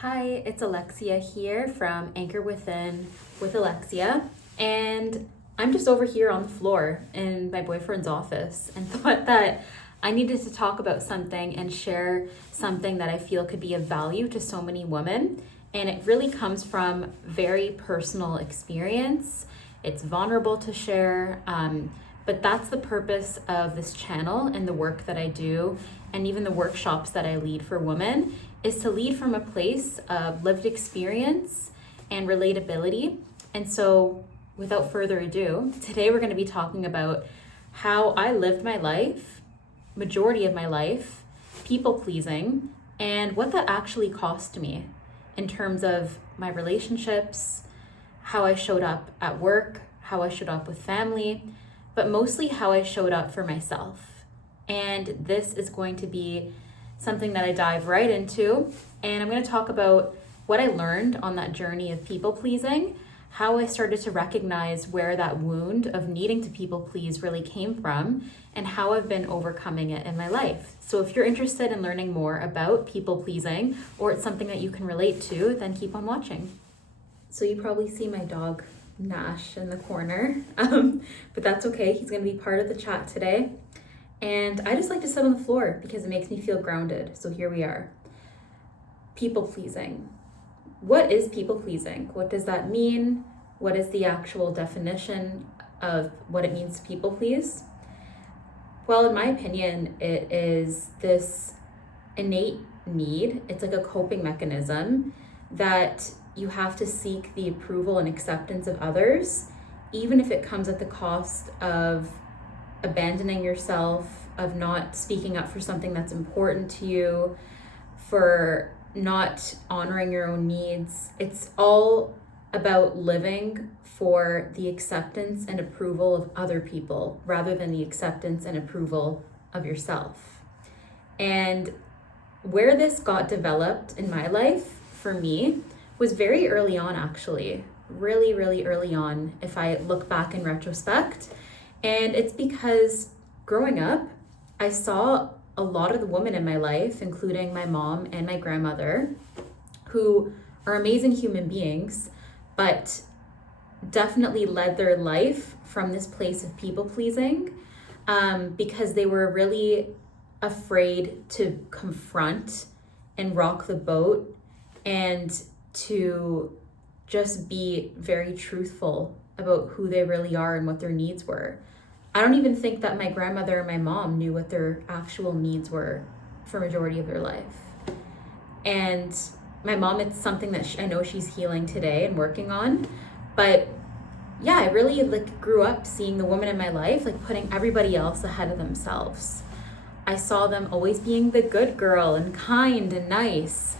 Hi, it's Alexia here from Anchor Within with Alexia, and I'm just over here on the floor in my boyfriend's office and thought that I needed to talk about something and share something that I feel could be of value to so many women. And it really comes from very personal experience. It's vulnerable to share, but that's the purpose of this channel and the work that I do, and even the workshops that I lead for women, is to lead from a place of lived experience and relatability. And so, without further ado, today we're going to be talking about how I lived my life, majority of my life, people pleasing, and what that actually cost me in terms of my relationships, how I showed up at work, how I showed up with family, but mostly how I showed up for myself. And this is going to be something that I dive right into. And I'm going to talk about what I learned on that journey of people pleasing, how I started to recognize where that wound of needing to people please really came from, and how I've been overcoming it in my life. So if you're interested in learning more about people pleasing, or it's something that you can relate to, then keep on watching. So you probably see my dog Nash in the corner, but that's okay. He's going to be part of the chat today. And I just like to sit on the floor because it makes me feel grounded. So here we are. People pleasing. What is people pleasing? What does that mean? What is the actual definition of what it means to people please? Well, in my opinion, it is this innate need. It's like a coping mechanism that you have to seek the approval and acceptance of others, even if it comes at the cost of abandoning yourself, of not speaking up for something that's important to you, for not honoring your own needs. It's all about living for the acceptance and approval of other people rather than the acceptance and approval of yourself. And where this got developed in my life, for me, was very early on, actually. Really, really early on, if I look back in retrospect. And it's because growing up, I saw a lot of the women in my life, including my mom and my grandmother, who are amazing human beings, but definitely led their life from this place of people pleasing, because they were really afraid to confront and rock the boat and to just be very truthful about who they really are and what their needs were. I don't even think that my grandmother and my mom knew what their actual needs were for majority of their life. And my mom, it's something that I know she's healing today and working on. But yeah, I really grew up seeing the women in my life putting everybody else ahead of themselves. I saw them always being the good girl and kind and nice.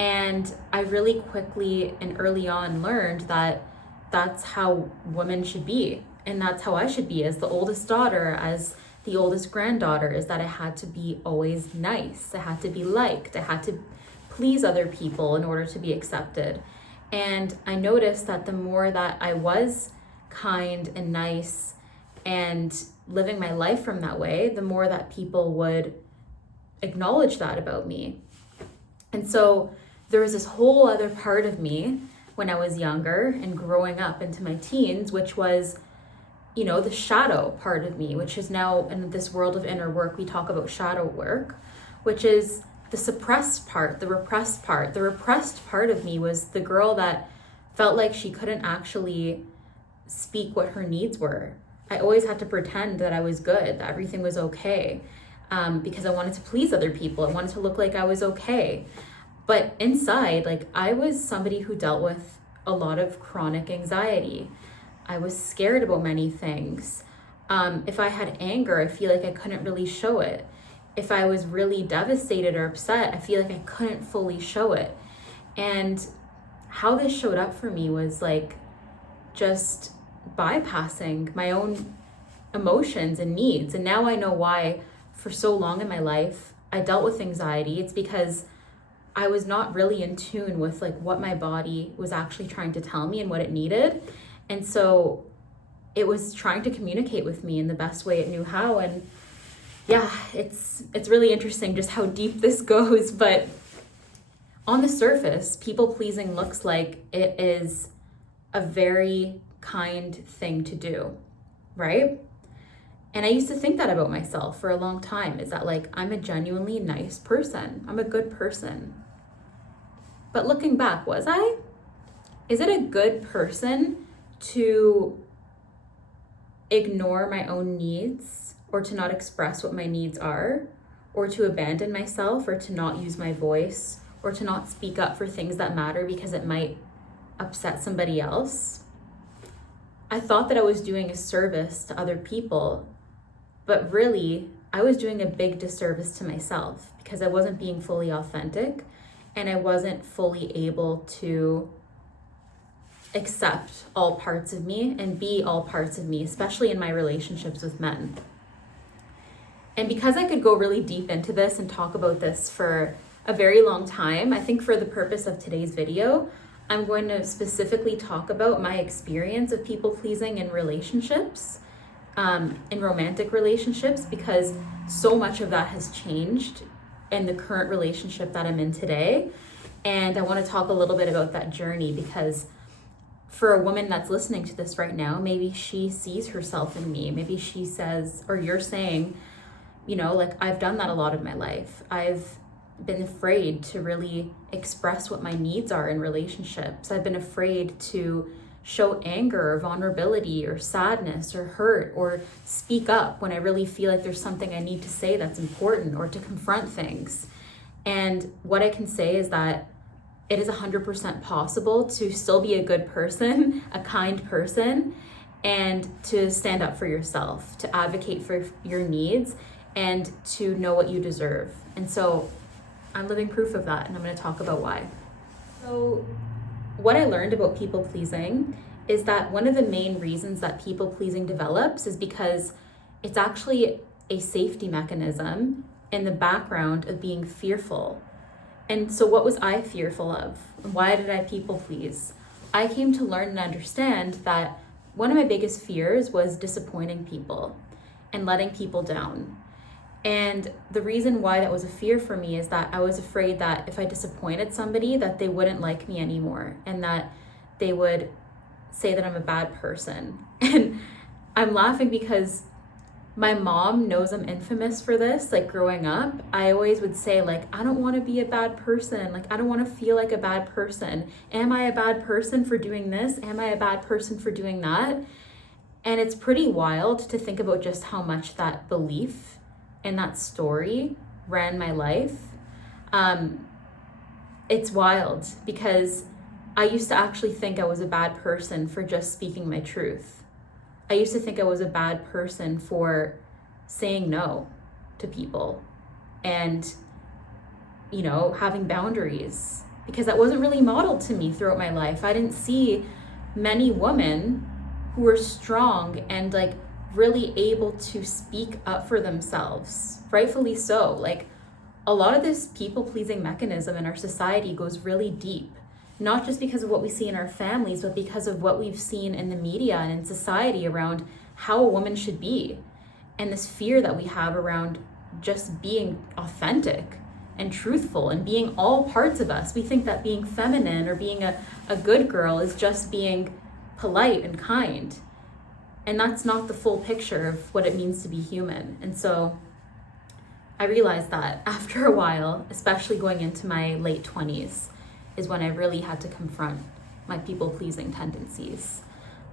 And I really quickly and early on learned that that's how women should be. And that's how I should be as the oldest daughter, as the oldest granddaughter, is that I had to be always nice. I had to be liked. I had to please other people in order to be accepted. And I noticed that the more that I was kind and nice and living my life from that way, the more that people would acknowledge that about me. And so there was this whole other part of me when I was younger and growing up into my teens, which was, the shadow part of me, which is now in this world of inner work, we talk about shadow work, which is the suppressed part, the repressed part. The repressed part of me was the girl that felt like she couldn't actually speak what her needs were. I always had to pretend that I was good, that everything was okay, because I wanted to please other people. I wanted to look like I was okay. But inside, I was somebody who dealt with a lot of chronic anxiety. I was scared about many things. If I had anger, I feel like I couldn't really show it. If I was really devastated or upset, I feel like I couldn't fully show it. And how this showed up for me was just bypassing my own emotions and needs. And now I know why for so long in my life I dealt with anxiety. It's because I was not really in tune with what my body was actually trying to tell me and what it needed. And so it was trying to communicate with me in the best way it knew how. And yeah, it's really interesting just how deep this goes. But on the surface, people pleasing looks like it is a very kind thing to do, right? And I used to think that about myself for a long time, is that like, I'm a genuinely nice person. I'm a good person. But looking back, was I? Is it a good person to ignore my own needs, or to not express what my needs are, or to abandon myself, or to not use my voice, or to not speak up for things that matter because it might upset somebody else? I thought that I was doing a service to other people, but really I was doing a big disservice to myself because I wasn't being fully authentic, and I wasn't fully able to accept all parts of me and be all parts of me, especially in my relationships with men. And because I could go really deep into this and talk about this for a very long time, I think for the purpose of today's video, I'm going to specifically talk about my experience of people pleasing in relationships, in romantic relationships, because so much of that has changed in the current relationship that I'm in today. And I want to talk a little bit about that journey, because for a woman that's listening to this right now, maybe she sees herself in me. Maybe she says, or you're saying, you know, like, I've done that a lot of my life. I've been afraid to really express what my needs are in relationships. I've been afraid to show anger or vulnerability or sadness or hurt, or speak up when I really feel like there's something I need to say that's important, or to confront things. And what I can say is that it is 100% possible to still be a good person, a kind person, and to stand up for yourself, to advocate for your needs, and to know what you deserve. And so I'm living proof of that, and I'm going to talk about why. So what I learned about people pleasing is that one of the main reasons that people pleasing develops is because it's actually a safety mechanism in the background of being fearful. And so what was I fearful of? Why did I people please? I came to learn and understand that one of my biggest fears was disappointing people and letting people down. And the reason why that was a fear for me is that I was afraid that if I disappointed somebody, that they wouldn't like me anymore, and that they would say that I'm a bad person. And I'm laughing because my mom knows I'm infamous for this. Like, growing up, I always would say, like, I don't want to be a bad person. Like, I don't want to feel like a bad person. Am I a bad person for doing this? Am I a bad person for doing that? And it's pretty wild to think about just how much that belief and that story ran my life. It's wild because I used to actually think I was a bad person for just speaking my truth. I used to think I was a bad person for saying no to people and, you know, having boundaries, because that wasn't really modeled to me throughout my life. I didn't see many women who were strong and like really able to speak up for themselves, rightfully so. Like, a lot of this people-pleasing mechanism in our society goes really deep, not just because of what we see in our families, but because of what we've seen in the media and in society around how a woman should be. And this fear that we have around just being authentic and truthful and being all parts of us. We think that being feminine or being a good girl is just being polite and kind. And that's not the full picture of what it means to be human. And so I realized that after a while, especially going into my late 20s, is when I really had to confront my people-pleasing tendencies.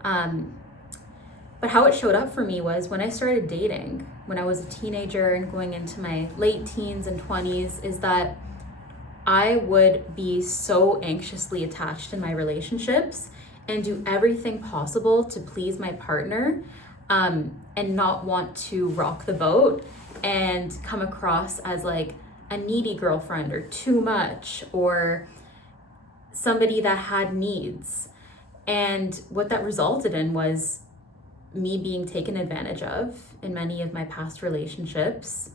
But how it showed up for me was when I started dating, when I was a teenager and going into my late teens and 20s, is that I would be so anxiously attached in my relationships and do everything possible to please my partner, and not want to rock the boat and come across as like a needy girlfriend or too much, or somebody that had needs. And what that resulted in was me being taken advantage of in many of my past relationships,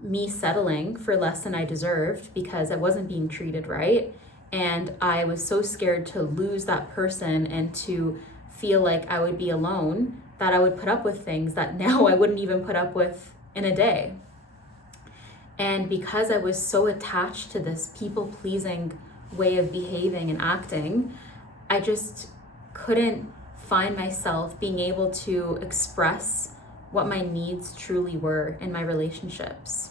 me settling for less than I deserved because I wasn't being treated right. And I was so scared to lose that person and to feel like I would be alone that I would put up with things that now I wouldn't even put up with in a day. And because I was so attached to this people-pleasing way of behaving and acting, I just couldn't find myself being able to express what my needs truly were in my relationships.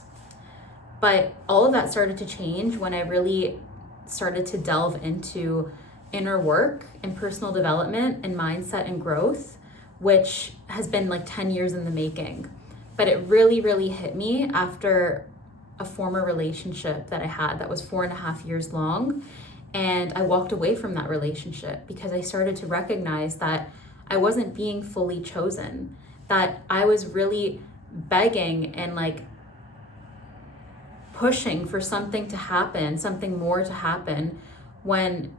But all of that started to change when I really started to delve into inner work and personal development and mindset and growth, which has been like 10 years in the making. But it really, really hit me after a former relationship that I had that was 4.5 years long. And I walked away from that relationship because I started to recognize that I wasn't being fully chosen, that I was really begging and like pushing for something to happen, something more to happen, when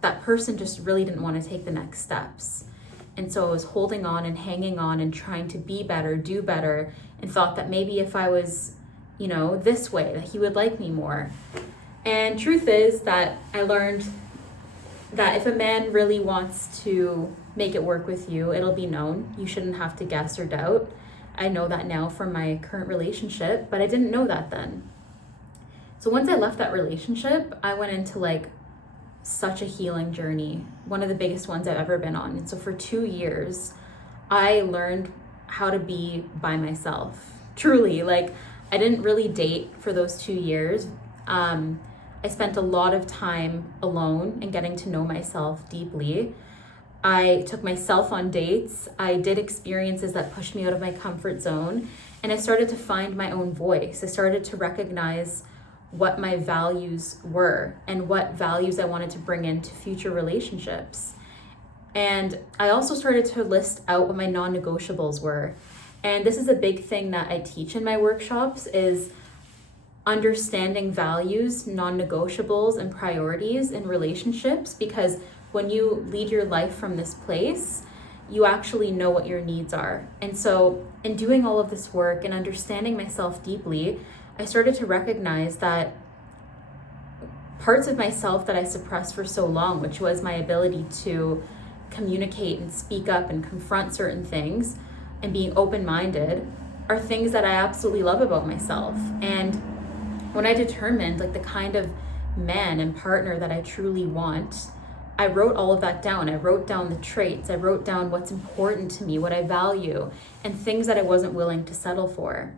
that person just really didn't want to take the next steps. And so I was holding on and hanging on and trying to be better, do better, and thought that maybe if I was, this way, that he would like me more. And truth is that I learned that if a man really wants to make it work with you, it'll be known. You shouldn't have to guess or doubt. I know that now from my current relationship, but I didn't know that then. So once I left that relationship, I went into like such a healing journey, one of the biggest ones I've ever been on. And so for 2 years, I learned how to be by myself. Truly, like I didn't really date for those 2 years. I spent a lot of time alone and getting to know myself deeply. I took myself on dates. I did experiences that pushed me out of my comfort zone. And I started to find my own voice. I started to recognize what my values were and what values I wanted to bring into future relationships. And I also started to list out what my non-negotiables were. And this is a big thing that I teach in my workshops, is understanding values, non-negotiables, and priorities in relationships, because when you lead your life from this place, you actually know what your needs are. And so in doing all of this work and understanding myself deeply, I started to recognize that parts of myself that I suppressed for so long, which was my ability to communicate and speak up and confront certain things and being open-minded, are things that I absolutely love about myself. And when I determined like the kind of man and partner that I truly want, I wrote all of that down. I wrote down the traits. I wrote down what's important to me, what I value, and things that I wasn't willing to settle for.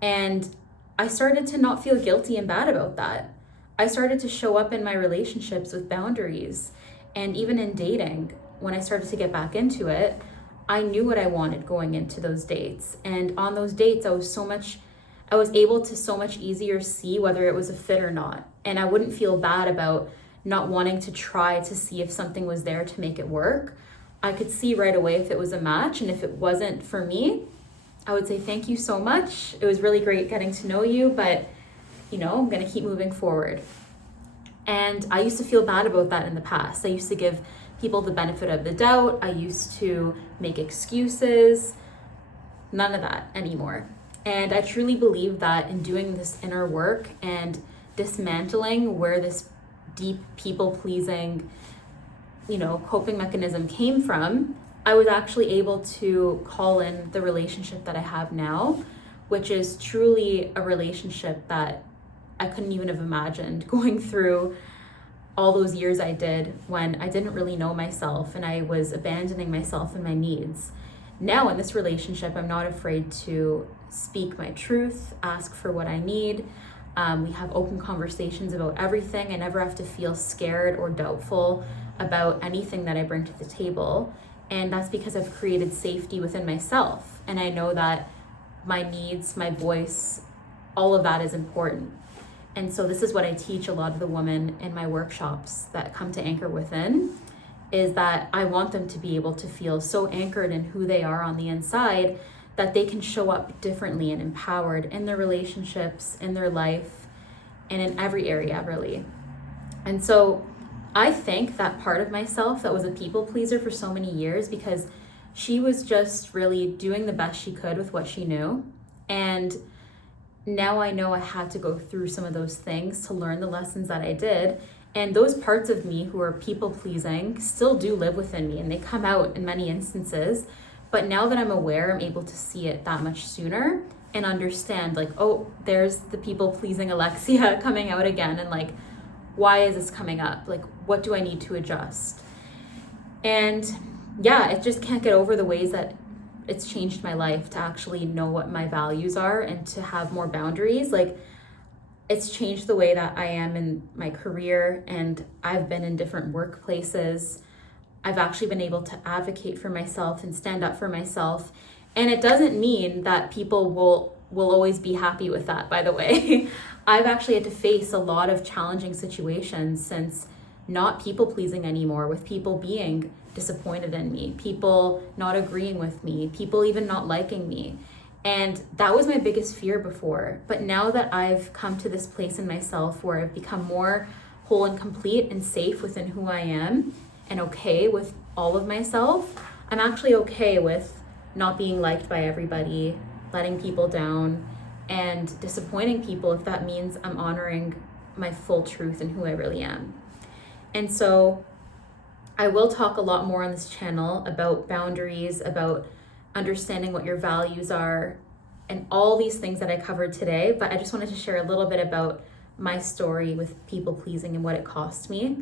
And I started to not feel guilty and bad about that. I started to show up in my relationships with boundaries. And even in dating, when I started to get back into it, I knew what I wanted going into those dates. And on those dates, I was able to so much easier see whether it was a fit or not. And I wouldn't feel bad about not wanting to try to see if something was there to make it work. I could see right away if it was a match, and if it wasn't for me, I would say thank you so much. It was really great getting to know you, but I'm gonna keep moving forward. And I used to feel bad about that in the past. I used to give people the benefit of the doubt. I used to make excuses. None of that anymore. And I truly believe that in doing this inner work and dismantling where this deep people-pleasing, coping mechanism came from, I was actually able to call in the relationship that I have now, which is truly a relationship that I couldn't even have imagined going through all those years I did when I didn't really know myself and I was abandoning myself and my needs. Now in this relationship, I'm not afraid to speak my truth, ask for what I need. We have open conversations about everything. I never have to feel scared or doubtful about anything that I bring to the table. And that's because I've created safety within myself. And I know that my needs, my voice, all of that is important. And so this is what I teach a lot of the women in my workshops that come to Anchor Within, is that I want them to be able to feel so anchored in who they are on the inside that they can show up differently and empowered in their relationships, in their life, and in every area, really. And so I thank that part of myself that was a people pleaser for so many years, because she was just really doing the best she could with what she knew. And now I know I had to go through some of those things to learn the lessons that I did. And those parts of me who are people pleasing still do live within me, and they come out in many instances. But now that I'm aware, I'm able to see it that much sooner and understand, like, oh, there's the people pleasing Alexia coming out again, and like, why is this coming up? Like, what do I need to adjust? And yeah, I just can't get over the ways that it's changed my life to actually know what my values are and to have more boundaries. Like, it's changed the way that I am in my career, and I've been in different workplaces. I've actually been able to advocate for myself and stand up for myself. And it doesn't mean that people will always be happy with that, by the way. I've actually had to face a lot of challenging situations since not people pleasing anymore, with people being disappointed in me, people not agreeing with me, people even not liking me. And that was my biggest fear before. But now that I've come to this place in myself where I've become more whole and complete and safe within who I am and okay with all of myself, I'm actually okay with not being liked by everybody, letting people down, and disappointing people if that means I'm honoring my full truth and who I really am. And so I will talk a lot more on this channel about boundaries, about understanding what your values are, and all these things that I covered today. But I just wanted to share a little bit about my story with people pleasing and what it cost me.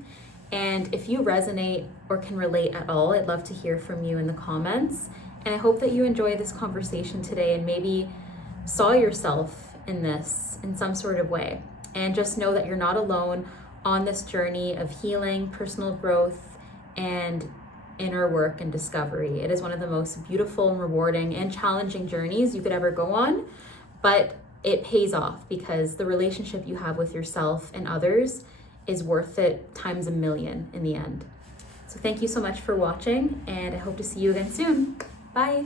And if you resonate or can relate at all, I'd love to hear from you in the comments. And I hope that you enjoy this conversation today and maybe saw yourself in this in some sort of way. And just know that you're not alone on this journey of healing, personal growth, and inner work and discovery. It is one of the most beautiful and rewarding and challenging journeys you could ever go on, but it pays off because the relationship you have with yourself and others is worth it times a million in the end. So thank you so much for watching, and I hope to see you again soon. Bye.